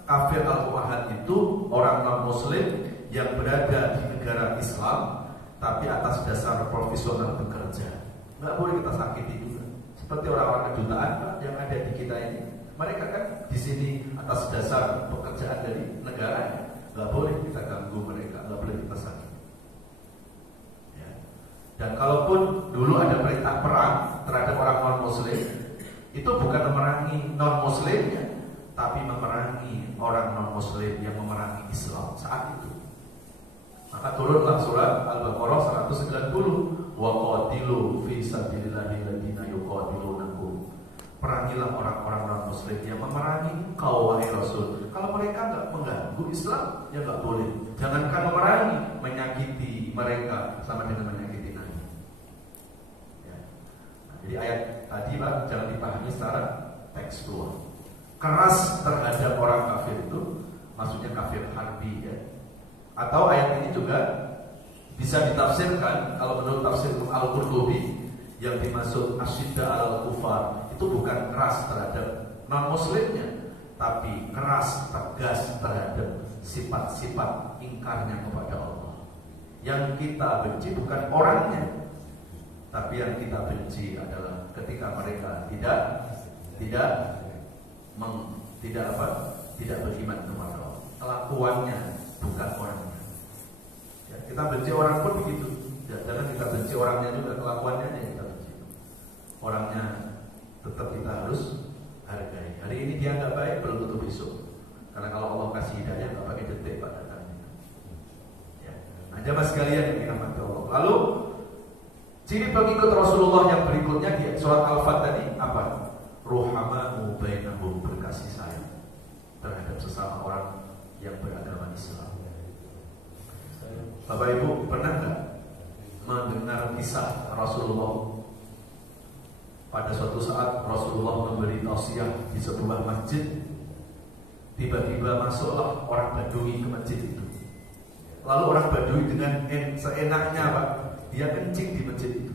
Kafir al-mu'ahad itu orang non-muslim yang berada di negara Islam tapi atas dasar profesional bekerja. Nggak boleh kita sakiti juga. Seperti orang-orang kedutaan Pak, yang ada di kita ini. Mereka kan di sini atas dasar pekerjaan dari negaranya. Nggak boleh kita ganggu mereka, nggak boleh kita sakiti. Ya. Dan kalaupun dulu ada perintah perang terhadap orang non-muslim, itu bukan memerangi non-muslimnya, tapi memerangi orang non-muslim yang memerangi Islam saat itu. Maka turunlah surat Al-Baqarah 190, wa qatilu fi sabilillahi alladziina yuqatilunakum. Perangilah orang-orang non-muslim yang memerangi engkau wahai Rasul. Kalau mereka enggak mengganggu Islam, ya enggak boleh. Jangankan memerangi, menyakiti mereka sama dengan menyakiti Nabi. Ya. Nah, jadi ayat tadi Pak jangan dipahami secara tekstual. Keras terhadap orang kafir itu maksudnya kafir harbi ya. Atau ayat ini juga bisa ditafsirkan kalau menurut tafsir Al-Qurtubi yang dimaksud asyidda al-kufar itu bukan keras terhadap non-muslimnya, tapi keras tegas terhadap sifat-sifat ingkarnya kepada Allah. Yang kita benci bukan orangnya, tapi yang kita benci adalah ketika mereka tidak beriman kepada Allah. Kelakuannya bukan orangnya. Ya, kita benci orang pun begitu. Ya, jangan kita benci orangnya juga, kelakuannya yang kita benci. Orangnya tetap kita harus hargai. Hari ini dia nggak baik, belum tentu besok. Karena kalau Allah kasih hidayah nggak pakai detik Pak datangnya. Ya, nah jamaah sekalian yang dirahmati Allah. Lalu ciri pengikut Rasulullah yang berikutnya di surat Al-Fat tadi apa? Ruhama'u bainahum, berkasih sayang terhadap sesama orang yang beragama Islam. Bapak Ibu pernah nggak mendengar kisah Rasulullah? Pada suatu saat Rasulullah memberi tausiah di sebuah masjid. Tiba-tiba masuklah orang Badui ke masjid itu. Lalu orang Badui dengan seenaknya Pak, dia kencing di masjid itu.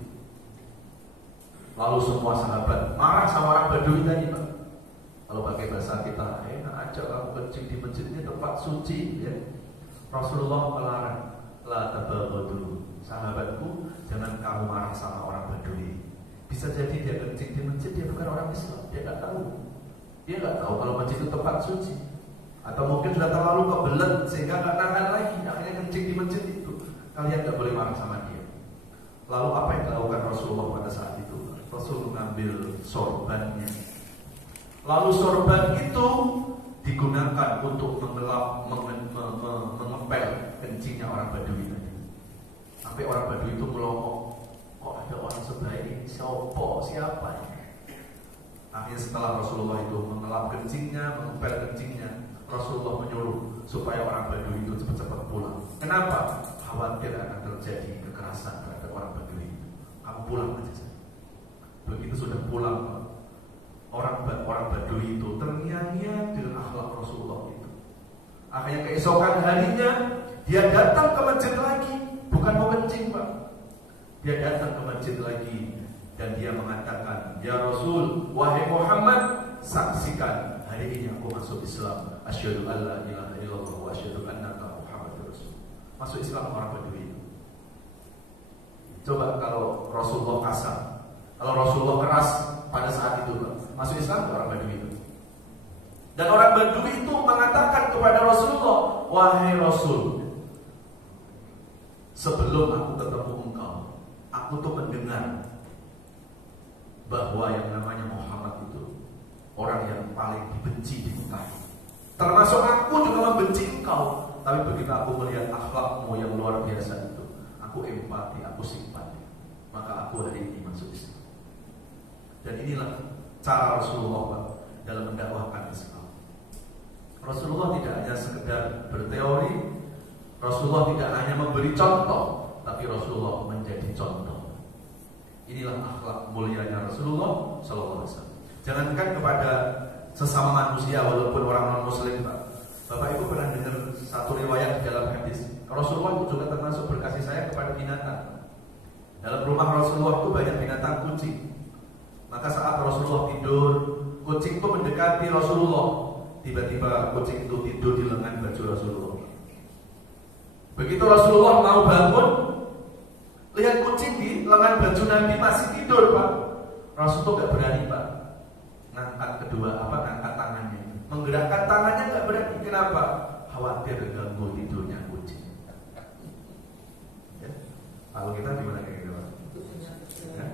Lalu semua sahabat marah sama orang Badui tadi Pak. Kalau pakai bahasa kita, enak aja kamu kencing di masjid, ini tempat suci ya. Rasulullah melarang, la tabaghadu, sahabatku jangan kamu marah sama orang Badui. Bisa jadi dia kencing di masjid, dia bukan orang Islam, dia nggak tahu. Dia nggak tahu kalau masjid itu tempat suci. Atau mungkin sudah terlalu kebelet sehingga nggak nahan lagi, akhirnya kencing di masjid itu. Kalian nggak boleh marah sama dia. Lalu apa yang dilakukan Rasulullah pada saat itu? Rasul mengambil sorbannya. Lalu sorban itu digunakan untuk mengepel kencingnya orang Badui tadi. Sampai orang Badui itu melongok, kok ada orang sebaik ini? Siapa ini? Akhirnya setelah Rasulullah itu mengelap kencingnya, mengepel kencingnya, Rasulullah menyuruh supaya orang Badui itu cepat-cepat pulang. Kenapa? Khawatir akan terjadi kekerasan terhadap orang Badui. Kamu pulang aja. Begitu sudah pulang, orang Badui itu terngiang-ngiang dengan akhlak Rasulullah itu. Akhirnya keesokan harinya dia datang ke masjid lagi, bukan mau kencing Pak. Dia datang ke masjid lagi dan dia mengatakan, ya Rasul, wahai Muhammad, saksikan hari ini aku masuk Islam. Asyhadu an la ilaha illallah wa asyhadu annaka Muhammadur Rasul. Masuk Islam orang Badui. Coba kalau Rasulullah kasar, kalau Rasulullah keras pada saat itu, masuk Islam ke orang Badui itu. Dan orang Badui itu mengatakan kepada Rasulullah, wahai Rasul, sebelum aku ketemu engkau, aku tuh mendengar bahwa yang namanya Muhammad itu orang yang paling dibenci di Mekah. Termasuk aku juga membenci engkau. Tapi begitu aku melihat akhlakmu yang luar biasa itu, aku empati, aku simpati. Maka aku hari ini masuk Islam. Dan inilah cara Rasulullah dalam mendakwahkan Islam. Rasulullah tidak hanya sekedar berteori, Rasulullah tidak hanya memberi contoh, tapi Rasulullah menjadi contoh. Inilah akhlak mulianya Rasulullah SAW. Jangankan kepada sesama manusia walaupun orang non muslim, Pak. Bapak Ibu pernah dengar satu riwayat di dalam hadis, Rasulullah itu juga termasuk berkasih sayang kepada binatang. Dalam rumah Rasulullah itu banyak binatang kucing. Maka saat Rasulullah tidur, kucing itu mendekati Rasulullah. Tiba-tiba kucing itu tidur di lengan baju Rasulullah. Begitu Rasulullah mau bangun, lihat kucing di lengan baju Nabi masih tidur, Pak. Rasulullah gak berani, Pak, ngangkat ngangkat tangannya, menggerakkan tangannya gak berani. Kenapa? Khawatir ganggu tidurnya kucing. Ya? Kalau kita gimana kayak gitu, Pak? Ya?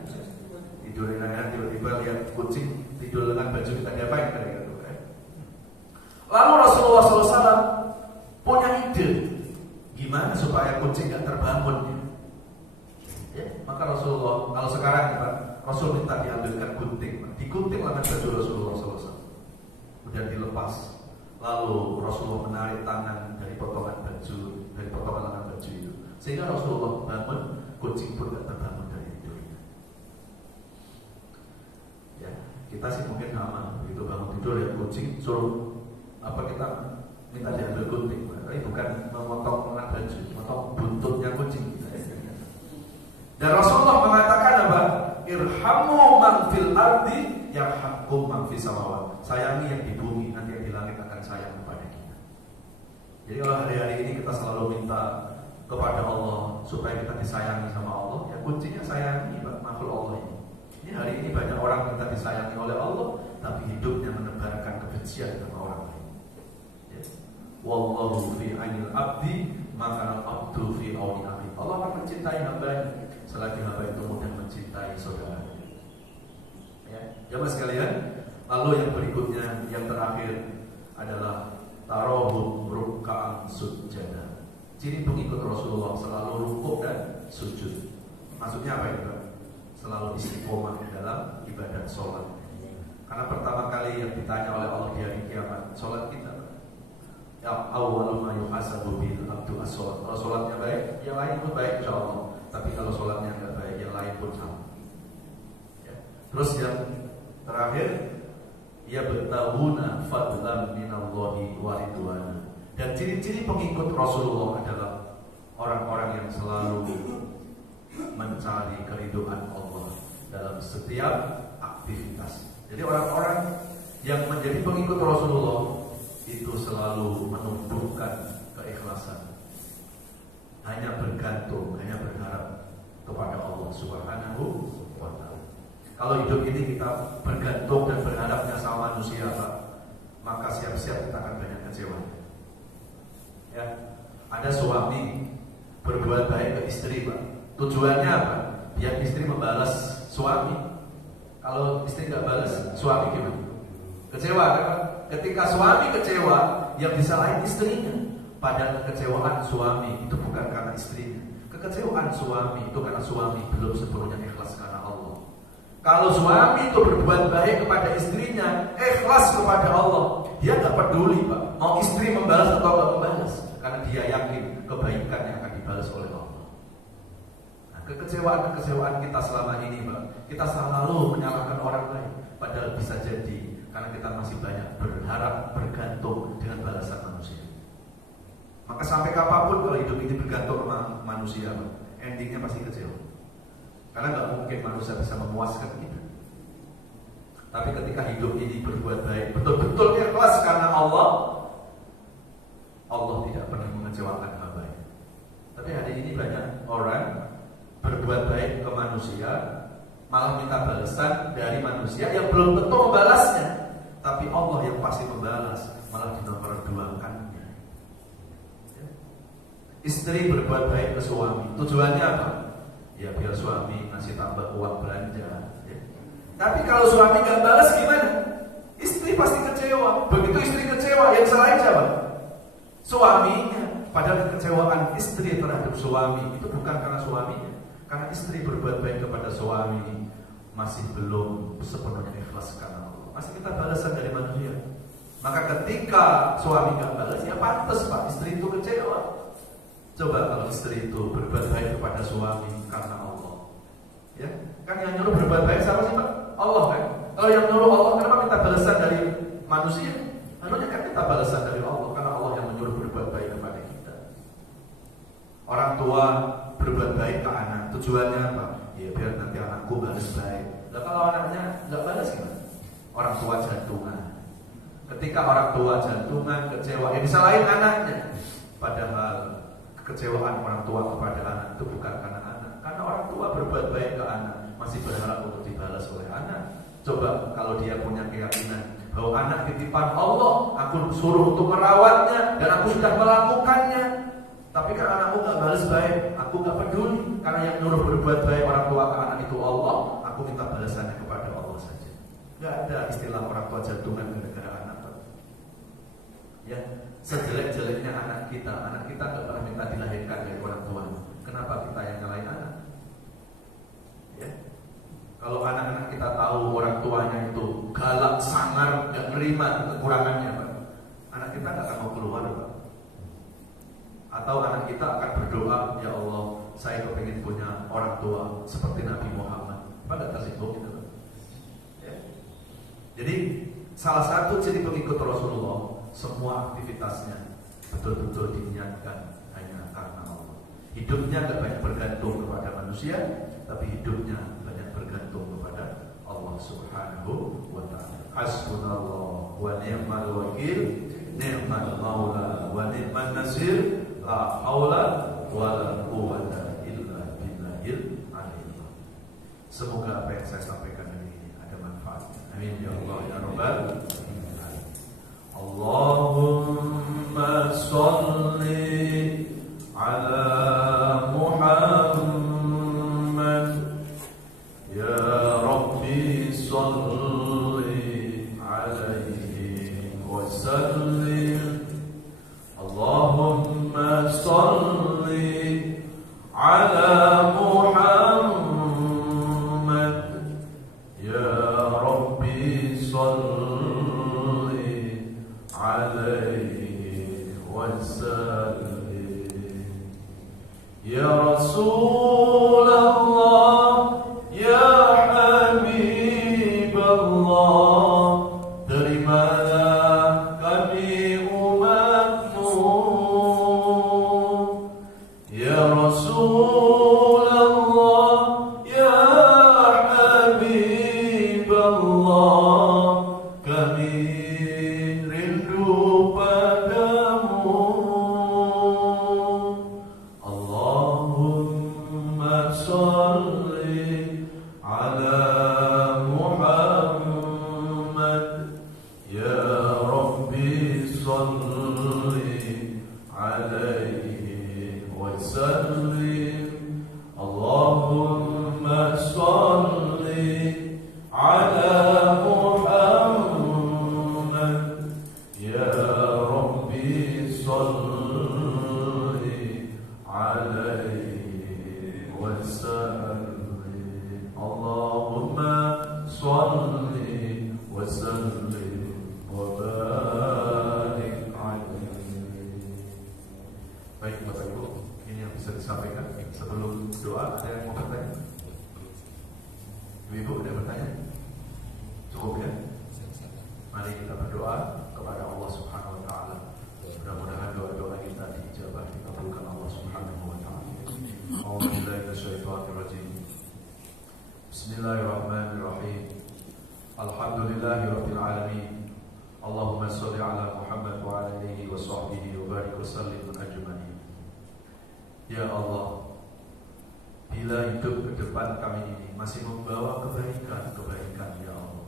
Tidur enak-enak, tiba-tiba lihat kucing tidur dengan baju kita, diapain kayak gitu? Ya? Lalu Rasulullah SAW punya ide gimana supaya kucing gak terbangun. Ya? Maka Rasulullah, kalau sekarang Pak, Rasul minta diambilkan gunting, digunting lengan baju Rasulullah SAW, kemudian dilepas. Lalu Rasulullah menarik tangan dari potongan lengan baju itu, sehingga Rasulullah bangun, kucing pun gak terbangun dari tidurnya. Ya, kita sih mungkin sama, begitu bangun tidur ya kucing, suruh kita minta diambil gunting, tapi bukan memotong lengan baju, memotong buntutnya kucing. Dan Rasulullah mengatakan apa? Irhamu man fil ardi yarhamkum man fis samawat. Sayangi yang di bumi, nanti yang di langit akan sayang kepada kita. Jadi kalau hari-hari ini kita selalu minta kepada Allah supaya kita disayangi sama Allah, ya kuncinya sayangi makhluk Allah ini. Ini hari ini banyak orang minta disayangi oleh Allah, tapi hidupnya menebarkan kebencian sama orang lain. Ya. Wallahu fi ainil abdi maka abdu fi auni abdi. Allah akan mencintai hambanya selagi hamba itu mudah mencintai saudaranya. Ya, jamaah sekalian, lalu yang berikutnya, yang terakhir adalah tarohum ruk'an sujada. Ciri pengikut Rasulullah selalu rukuk dan sujud. Maksudnya apa itu? Selalu istiqomah dalam ibadah sholat. Karena pertama kali yang ditanya oleh Allah di hari kiamat, sholat kita. Ya awwalu ma yuhasabu bil abdu as-sholat. Kalau sholatnya baik, yang lain pun baik insyaallah. Tapi kalau sholatnya enggak baik, yang lain pun sama. Ya. Terus yang terakhir, ya bertahuna fadlan minallahi wa ridwana. Dan ciri-ciri pengikut Rasulullah adalah orang-orang yang selalu mencari keridhaan Allah dalam setiap aktivitas. Jadi orang-orang yang menjadi pengikut Rasulullah itu selalu menumbuhkan keikhlasan, hanya bergantung, hanya berharap kepada Allah Subhanahu wa ta'ala. Kalau hidup ini kita bergantung dan berharapnya sama manusia, Pak, maka siap-siap kita akan banyak kecewa. Ya, ada suami berbuat baik ke istri, Pak. Tujuannya apa? Biar istri membalas suami. Kalau istri nggak balas, suami gimana? Kecewa, kan? Ketika suami kecewa, yang disalahin istrinya. Padahal kekecewaan suami itu bukan karena istrinya. Kekecewaan suami itu karena suami belum sepenuhnya ikhlas karena Allah. Kalau suami itu berbuat baik kepada istrinya, ikhlas kepada Allah, dia nggak peduli, Pak, mau istri membalas atau nggak membalas, karena dia yakin kebaikan yang akan dibalas oleh Allah. Nah, kekecewaan kita selama ini, Pak, kita selalu menyalahkan orang lain, padahal bisa jadi karena kita masih banyak berharap, bergantung dengan balasan manusia. Maka sampai kapanpun kalau hidup ini bergantung sama manusia, endingnya pasti kecewa. Karena nggak mungkin manusia bisa memuaskan kita. Tapi ketika hidup ini berbuat baik, betul-betul ikhlas karena Allah, Allah tidak pernah mengecewakan hambanya. Tapi hari ini banyak orang berbuat baik ke manusia, malah minta balasan dari manusia yang belum tentu membalasnya. Tapi Allah yang pasti membalas, malah dinomorduakannya. Istri berbuat baik ke suami, tujuannya apa? Ya biar suami ngasih tambah uang belanja. Ya. Tapi kalau suami gak balas gimana? Istri pasti kecewa. Begitu istri kecewa, yang salahin siapa? Suaminya. Padahal kekecewaan istri terhadap suami itu bukan karena suaminya, karena istri berbuat baik kepada suami masih belum sepenuhnya ikhlas karena Allah. Masih kita balasan dari manusia. Maka ketika suami nggak balas, ya pantas Pak, istri itu kecewa. Coba kalau istri itu berbuat baik kepada suami karena Allah, ya kan yang nyuruh berbuat baik siapa sih Pak? Allah kan. Kalau yang nyuruh Allah, kenapa minta balasan dari manusia? Harusnya kan kita balasan dari Allah, karena Allah yang menyuruh berbuat baik kepada kita. Orang tua berbuat baik ke anak, tujuannya apa? Ya biar nanti anakku balas baik. Nah, kalau anaknya nggak balas gimana? Orang tua jantungan. Ketika orang tua jantungan, kecewa, ya disalahin anaknya. Padahal kekecewaan orang tua kepada anak itu bukan karena anak, karena orang tua berbuat baik ke anak, masih berharap untuk dibalas oleh anak. Coba kalau dia punya keyakinan bahwa anak titipan Allah, aku suruh untuk merawatnya dan aku sudah melakukannya, tapi kan anakku nggak balas baik, aku nggak peduli, karena yang nyuruh berbuat baik orang tua ke anak itu Allah, aku minta balasannya kepada Allah saja. Nggak ada istilah orang tua jantungan gara-gara anak. Ya, sejelek-jeleknya anak kita nggak pernah minta dilahirkan dari orang tua. Kenapa kita yang nyalain anak? Ya, kalau anak-anak kita tahu orang tuanya itu galak, sangar, nggak nerima kekurangannya, Pak, anak kita nggak akan mau keluar, Pak. Atau anak kita akan berdoa, ya Allah, saya kepingin punya orang tua seperti Nabi Muhammad. Pak, nggak tersinggung gitu, Pak. Ya. Jadi salah satu ciri pengikut Rasulullah, semua aktivitasnya betul-betul diniatkan hanya karena Allah. Hidupnya nggak banyak bergantung kepada manusia, tapi hidupnya banyak bergantung kepada Allah Subhanahu wa ta'ala. Hasbunallah wa ni'mal wakil, ni'mal maula wa ni'man nasir, la haula wa la quwwata illa billahil aliyyil. Semoga apa yang saya sampaikan ini ada manfaatnya. Amin ya Allah ya Rabbal alamin. Allahumma sholli ala Muhammad, ya Rabbi sholli alaihi wa sallim. Allahumma sholli ala Muhammad, ya Rabbi sholli alaihi wasallim. Ya Rasulullah, ya Habiballah, terimalah kami umatmu. Ya Rasulullah, ya Habiballah, kami Bismillahirrahmanirrahim. Alhamdulillahirabbil alamin. Allahumma shalli ala Muhammad wa ala alihi wa sahbihi wa barik wa sallim ajma'in. Ya Allah, bila hidup ke depan kami ini masih membawa kebaikan ya Allah,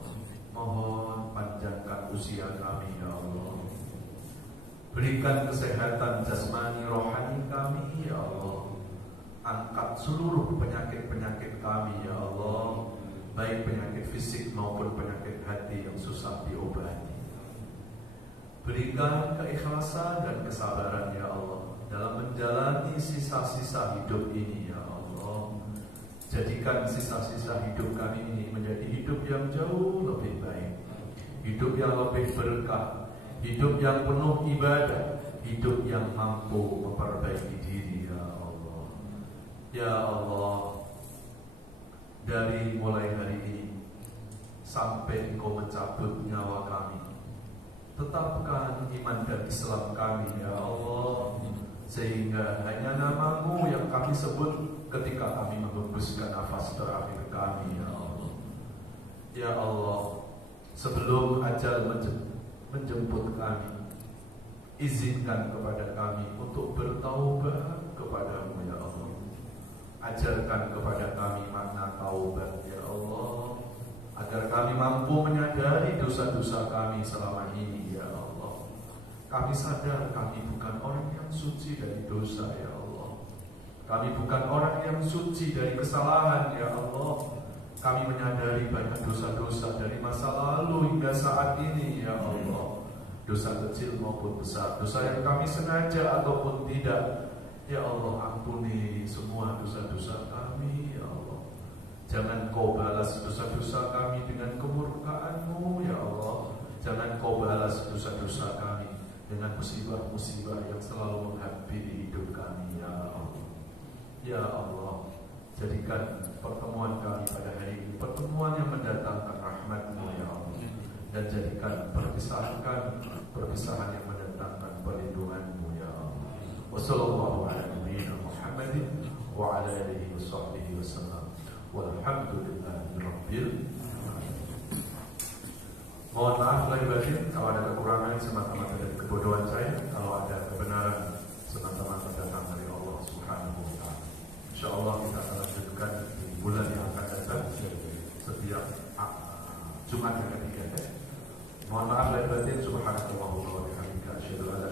mohon panjangkan usia kami ya Allah. Berikan kesehatan jasmani rohani kami ya Allah. Angkat seluruh penyakit-penyakit kami ya Allah, baik penyakit fisik maupun penyakit hati yang susah diobati. Berikan keikhlasan dan kesabaran ya Allah dalam menjalani sisa-sisa hidup ini ya Allah. Jadikan sisa-sisa hidup kami ini menjadi hidup yang jauh lebih baik, hidup yang lebih berkah, hidup yang penuh ibadah, hidup yang mampu memperbaiki diri. Ya Allah, ya Allah, dari mulai hari ini sampai Engkau mencabut nyawa kami, tetapkan iman dan Islam kami, ya Allah, sehingga hanya nama-Mu yang kami sebut ketika kami menghembuskan nafas terakhir kami, ya Allah. Ya Allah, sebelum ajal menjemput kami, izinkan kepada kami untuk bertaubat kepada-Mu, ya Allah. Ajarkan kepada kami makna taubat, ya Allah, agar kami mampu menyadari dosa-dosa kami selama ini, ya Allah. Kami sadar kami bukan orang yang suci dari dosa, ya Allah. Kami bukan orang yang suci dari kesalahan, ya Allah. Kami menyadari banyak dosa-dosa dari masa lalu hingga saat ini, ya Allah. Dosa kecil maupun besar, dosa yang kami sengaja ataupun tidak, ya Allah, ampuni semua dosa-dosa kami, ya Allah. Jangan Kau balas dosa-dosa kami dengan kemurkaan-Mu, ya Allah. Jangan Kau balas dosa-dosa kami dengan musibah-musibah yang selalu menghampiri hidup kami, ya Allah. Ya Allah, jadikan pertemuan kami pada hari ini pertemuan yang mendatangkan rahmat-Mu, ya Allah. Dan jadikan perpisahan kami perpisahan yang mendatangkan perlindungan-Mu, ya Allah. Wassallallahu ala nabiyyina Muhammadin wa ala alihi wa sahbihi wasallam. Walhamdulillahi rabbil alamin. Mohon maaf lahir batin kalau ada kekurangan semata-mata dari kebodohan saya, kalau ada kebenaran semata-mata datang dari Allah Subhanahu wa taala. Insyaallah kita akan lanjutkan di bulan yang akan datang setiap Jumat yang ketiga. Mohon maaf lahir batin. Subhanallah wa bihamdihi, asyhadu an la